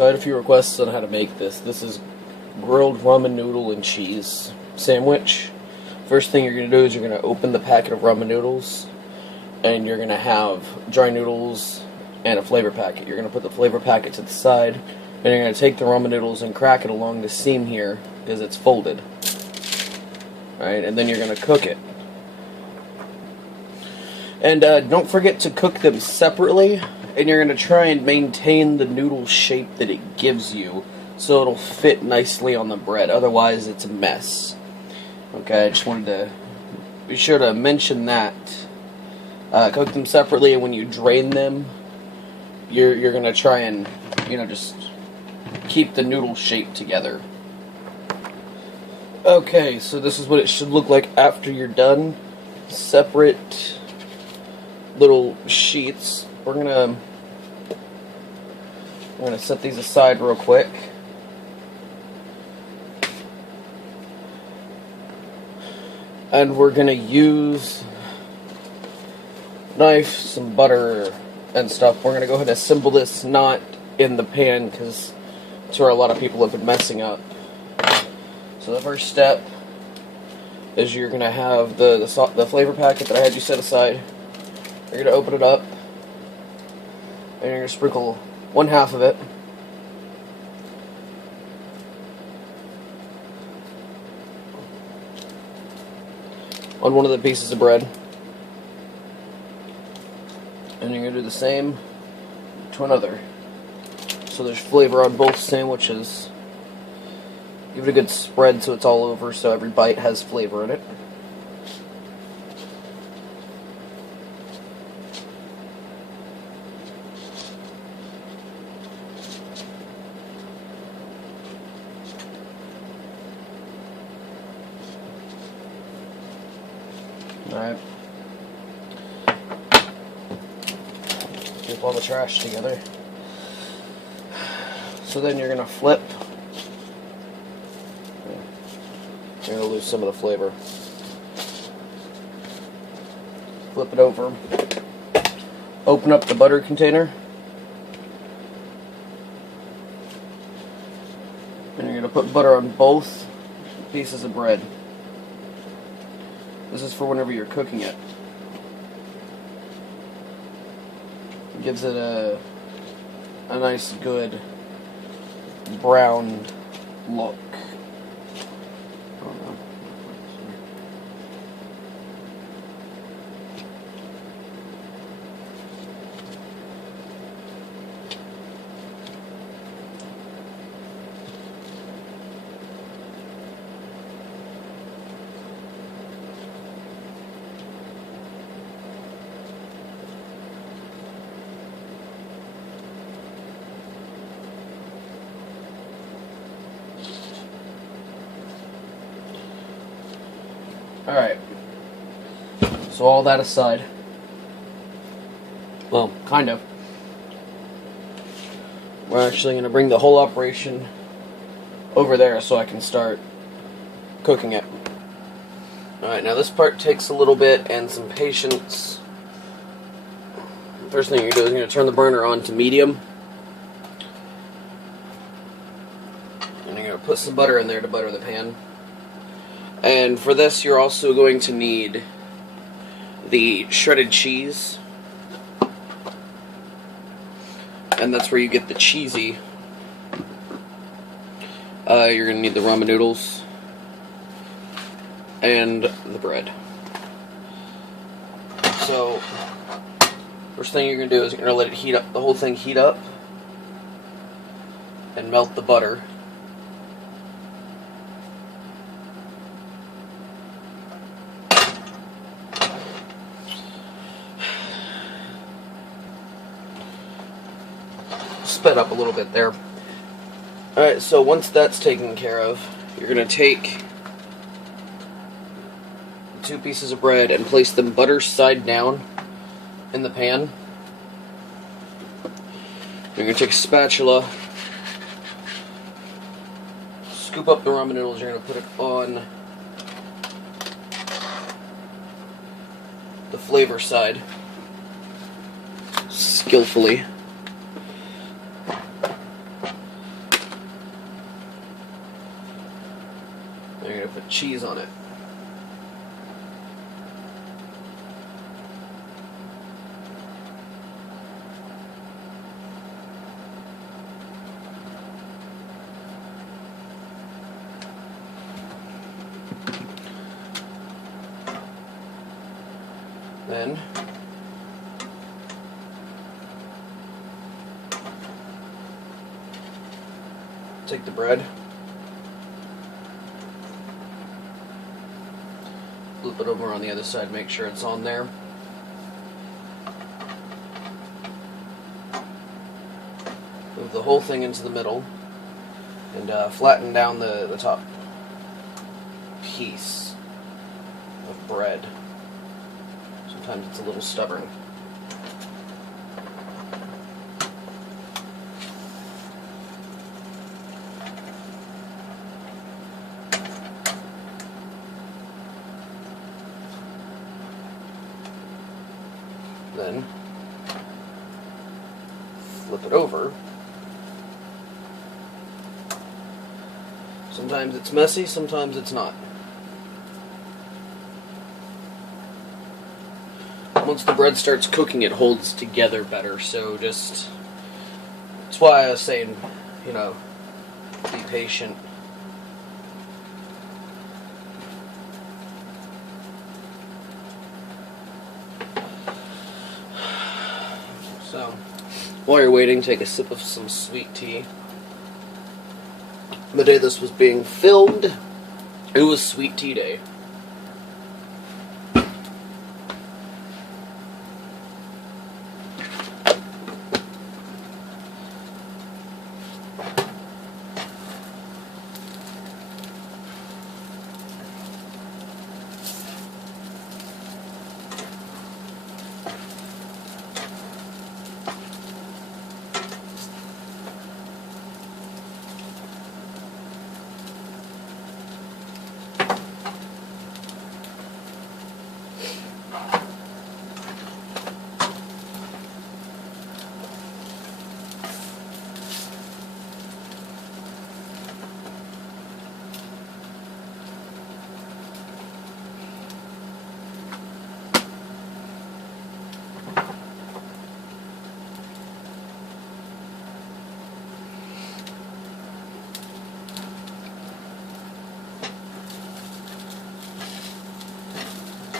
I had a few requests on how to make this. This is grilled ramen noodle and cheese sandwich. First thing you're going to do is you're going to open the packet of ramen noodles, and you're going to have dry noodles and a flavor packet. You're going to put the flavor packet to the side, and you're going to take the ramen noodles and crack it along the seam here because it's folded. Alright, and then you're going to cook it. And don't forget to cook them separately, and you're going to try and maintain the noodle shape that it gives you so it'll fit nicely on the bread. Otherwise, it's a mess. Okay, I just wanted to be sure to mention that. Cook them separately, and when you drain them, you're going to try and, just keep the noodle shape together. Okay, so this is what it should look like after you're done. Separate little sheets. We're gonna set these aside real quick. And we're gonna use knife, some butter and stuff. We're gonna go ahead and assemble this not in the pan because it's where a lot of people have been messing up. So the first step is you're gonna have the flavor packet that I had you set aside. You're going to open it up, and you're going to sprinkle 1/2 of it on one of the pieces of bread, and you're going to do the same to another, so there's flavor on both sandwiches. Give it a good spread so it's all over, so every bite has flavor in it. Alright. Keep all the trash together. So then you're going to flip. You're going to lose some of the flavor. Flip it over. Open up the butter container. And you're going to put butter on both pieces of bread. This is for whenever you're cooking it. It gives it a nice, good brown look. Alright, so all that aside, well, kind of, we're actually going to bring the whole operation over there so I can start cooking it. Alright, now this part takes a little bit and some patience. First thing you're going to do is you're going to turn the burner on to medium. And you're going to put some butter in there to butter the pan. And for this, you're also going to need the shredded cheese. And that's where you get the cheesy. You're going to need the ramen noodles. And the bread. So, first thing you're going to do is you're going to let it heat up, the whole thing heat up. And melt the butter. Sped up a little bit there. Alright, so once that's taken care of, you're going to take 2 pieces of bread and place them butter side down in the pan. You're going to take a spatula, scoop up the ramen noodles, you're going to put it on the flavor side, skillfully. You're going to put cheese on it. Then take the bread, flip it over on the other side, make sure it's on there. Move the whole thing into the middle and flatten down the top piece of bread. Sometimes it's a little stubborn. Then flip it over. Sometimes it's messy, sometimes it's not. Once the bread starts cooking, it holds together better, so that's why I was saying, you know, be patient. So, while you're waiting, take a sip of some sweet tea. The day this was being filmed, it was sweet tea day.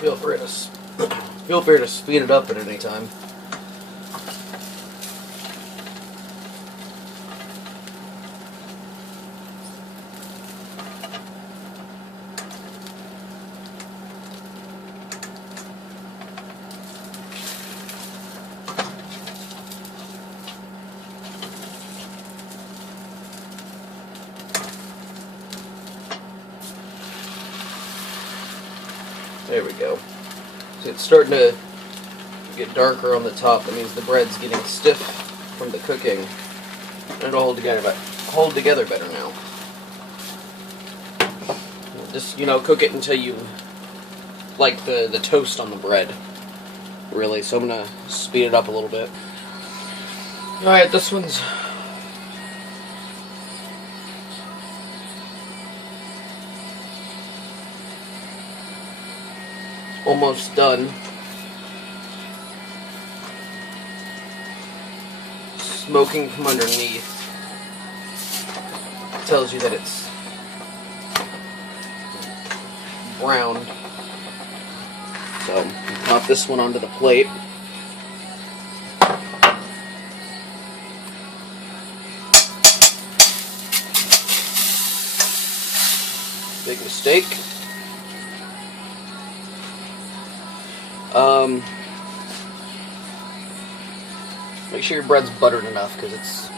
Feel free to speed it up at any time. There we go. See, it's starting to get darker on the top. That means the bread's getting stiff from the cooking. And it'll hold together better now. Just, you know, cook it until you like the toast on the bread. Really, so I'm gonna speed it up a little bit. Alright, this one's almost done. Smoking from underneath tells you that it's brown. So, pop this one onto the plate. Big mistake. Make sure your bread's buttered enough, because it's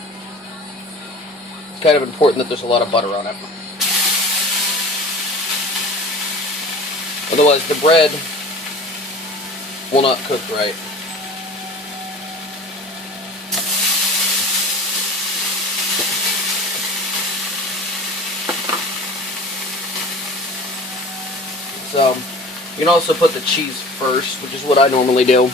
kind of important that there's a lot of butter on it. Otherwise, the bread will not cook right. So, you can also put the cheese first, which is what I normally do.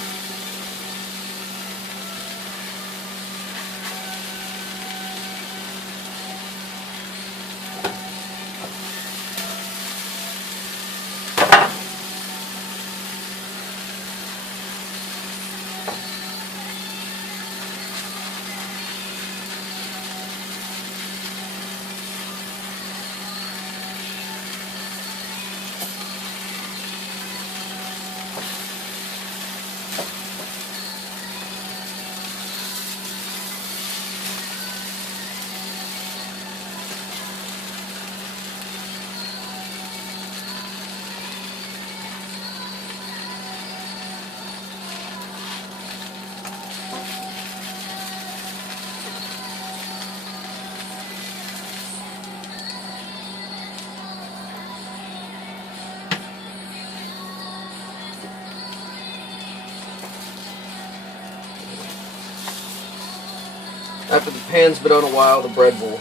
After the pan's been on a while, the bread will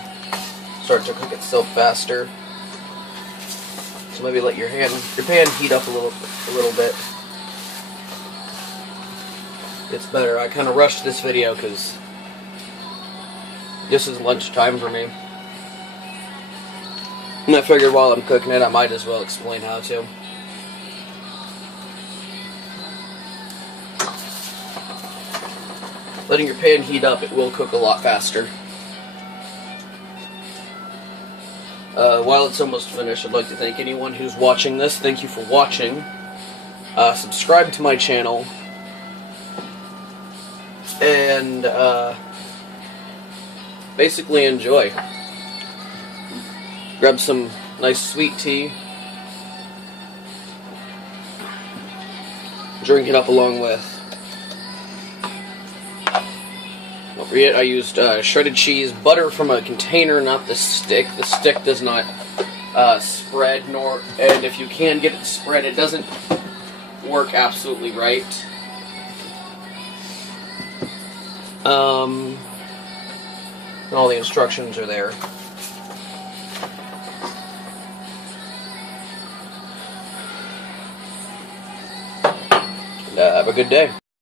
start to cook itself faster. So maybe let your pan heat up a little bit. It's better. I kind of rushed this video because this is lunchtime for me. And I figured while I'm cooking it, I might as well explain how to. Letting your pan heat up, it will cook a lot faster. While it's almost finished, I'd like to thank anyone who's watching this. Thank you for watching. Subscribe to my channel. And basically enjoy. Grab some nice sweet tea. Drink it up along with. Don't forget, I used shredded cheese, butter from a container, not the stick. The stick does not spread, and if you can get it to spread, it doesn't work absolutely right. All the instructions are there. And, have a good day.